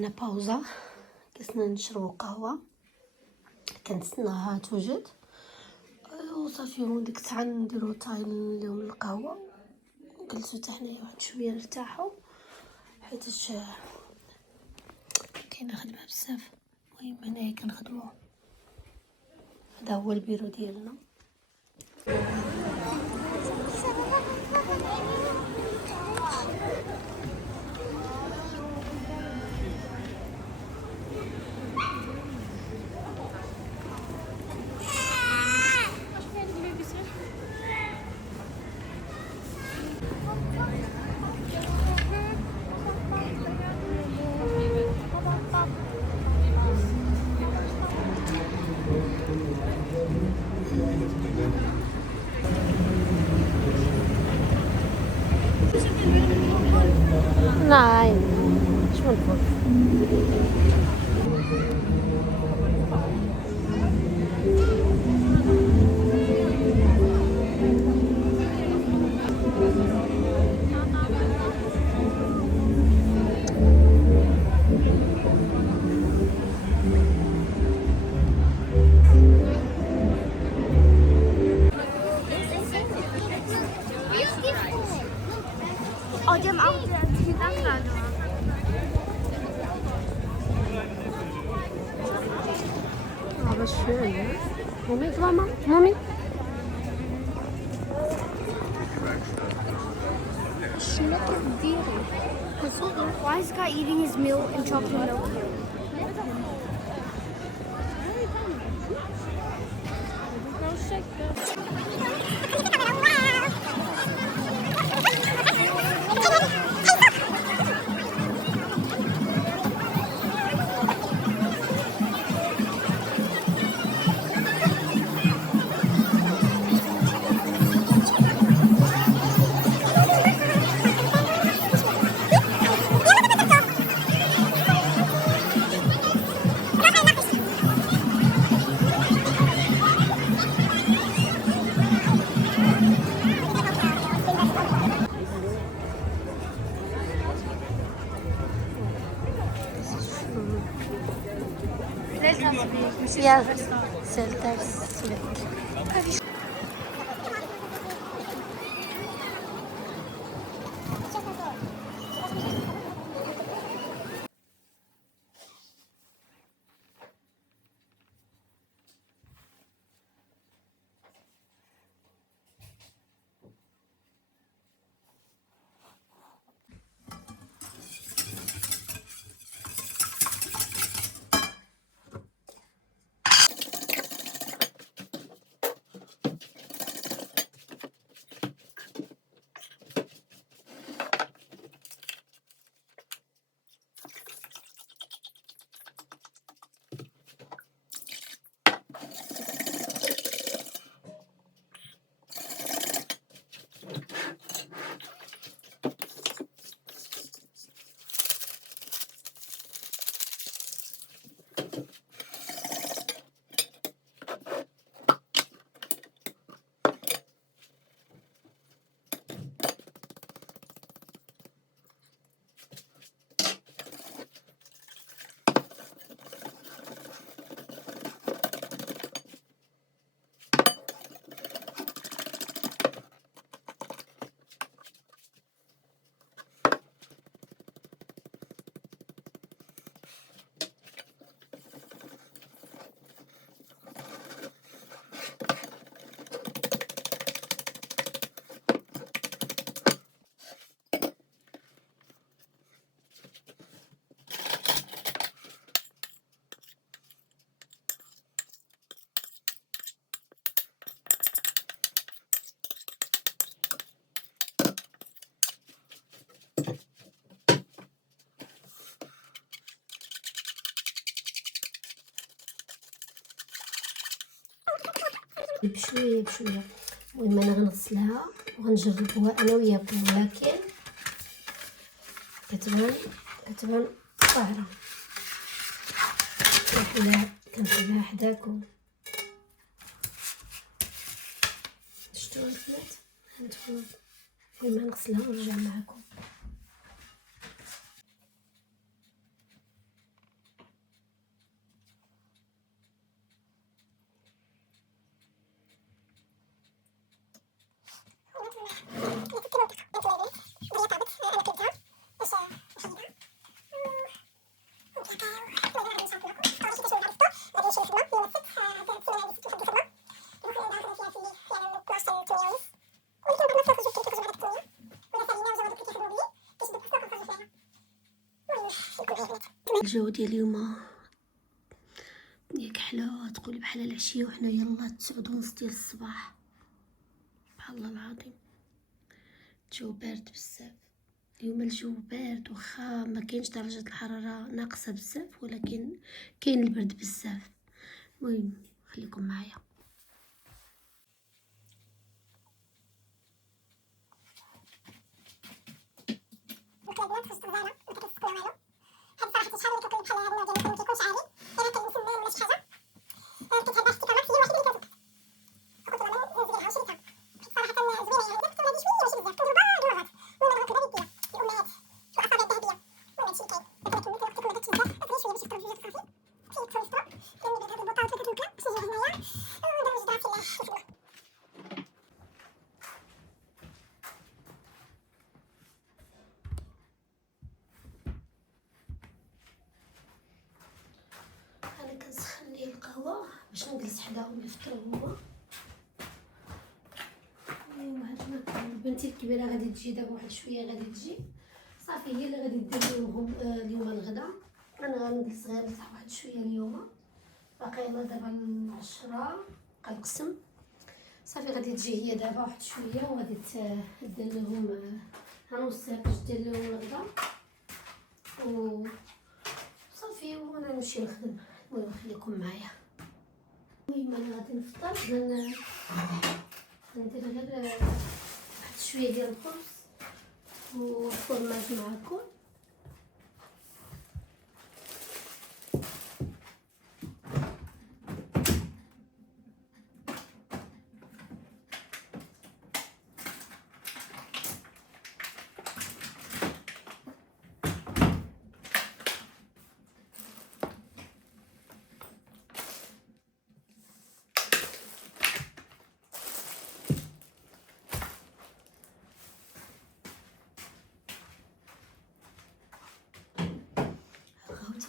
درنا باوزه، كسنا نشربو قهوه، كنتسناها توجد وصافي. وديك الساعه نديرو تايم لهم القهوه، جلسوا حتى حنايا واحد شويه نرتاحوا حيتاش كاينه خدمه بزاف. المهم هنايا كنخدمو، هذا هو البيرو ديالنا. Nein, schon gut. Oh, die haben auch die Anlage. Aber schön, ne? Moment, Mama, Mami. Schmeckt dairy. Why is this guy eating his milk and chocolate milk? Ja, Zeltersweg. بشويه بشويه. المهم انا غنغسلها وغنجربوها انا وياكم، ولكن كتبان طاهره. كنخليها حداكم. شفتوا البنات؟ هانتوما. المهم نغسلها ونرجع معكم. الجو ديال اليوم ياك حلا تقولي بحال العشيه وحنا يلا 9:30 ديال الصباح. سبحان الله العظيم، الجو بارد بزاف اليوم. الجو بارد واخا ما كاينش درجه الحراره ناقصه بزاف، ولكن كاين البرد بزاف. المهم خليكم معايا. انا كنسخن ليه القهوه باش نجلس حداهم يفطروا هما. بنتي الكبيره غادي تجي دابا واحد شويه، غادي تجي صافي هي اللي غادي دير لهم اليوم الغدا. انا غنجلس غير نرتاح واحد شويه اليوم، باقي يلا دابا 10 كنقسم. صافي غادي تجي هي دابا واحد شويه وغادي دير لهم غنوصيها باش دير لهم الغدا وصافي وانا نمشي نخدم. المهم خليكم معايا. المهم انا غادي نفطر، ندير غير واحد شويه ديال الخبز وفرماج معكم.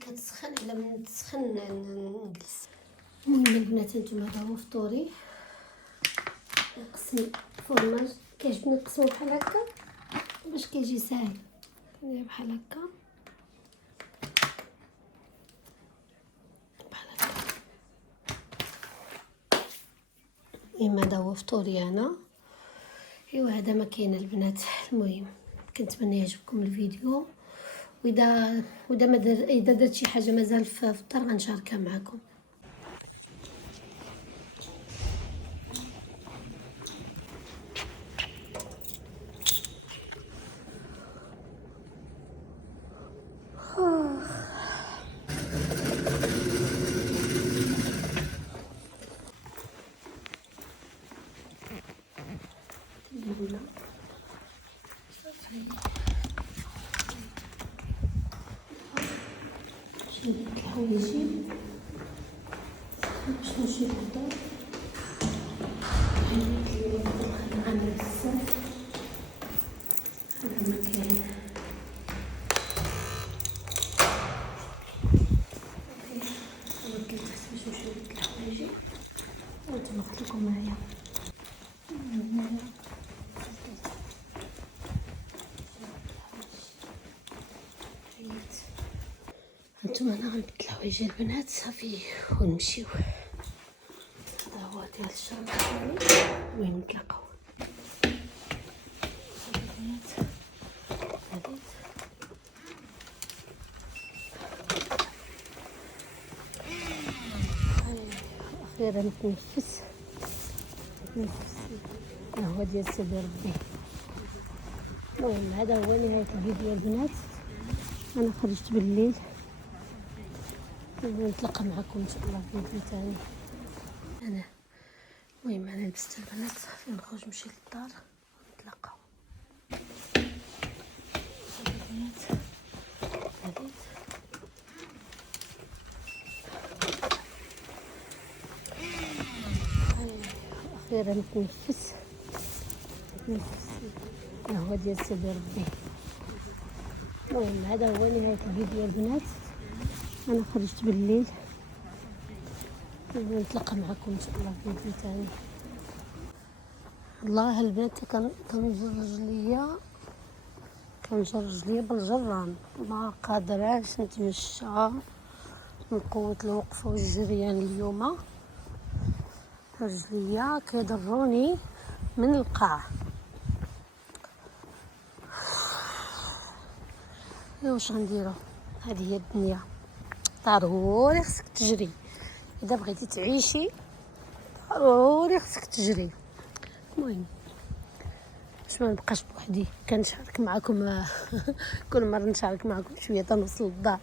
كتسخن على من تسخن نجلس. المهم البنات نتوما هذا هو فطوري. نقسم الفرماج، كيعجبني نقسمو بحال هكا باش كيجي ساهل. ندير بحال هكا بحال هكا. المهم هذا هو فطوري انا. ايوا هذا ما كاين البنات. المهم كنتمنى يعجبكم الفيديو، اذا درت شي حاجه مازال في الدار غنشاركها معكم. شديت الحوايجي باش نمشي للدار. حيت اليوم غنعمل بزاف. هذا مكان باش نمشي للحوايجي وانتم خليكم معايا. هانتوما انا غنبدل الحوايج البنات صافي ونمشيو. هذا هو ديال الشرب ديالي. المهم نتلاقاو البنات. اخيرا نتنفس. ها هو ديال سيدي ربي. المهم هذا هو نهايه الفيديو البنات. انا خرجت بالليل ونتلاقى معكم ان شاء الله في فيديو ثاني. المهم انا لبست البنات صافي نخرج نمشي للدار ونتلاقاو. البنات اخيرا نتنفس. ها هو ديال سيدي ربي. المهم هذا هو نهايه الفيديو البنات. انا خرجت بالليل ونتلاقى معكم ان شاء الله في فيديو ثاني. الله البنات كنزرج ليا كنجر رجليا بالجران، ما قادراش نتمشى من قوة الوقفة والجريان. اليوم رجليا كيضروني من القاع. واش غنديرو؟ هذه هي الدنيا، ضروري خصك تجري. اذا بغيتي تعيشي ضروري خصك تجري. المهم باش ما نبقاش بوحدي كنشارك معكم كل مره نشارك معكم شويه تنوصل للدار.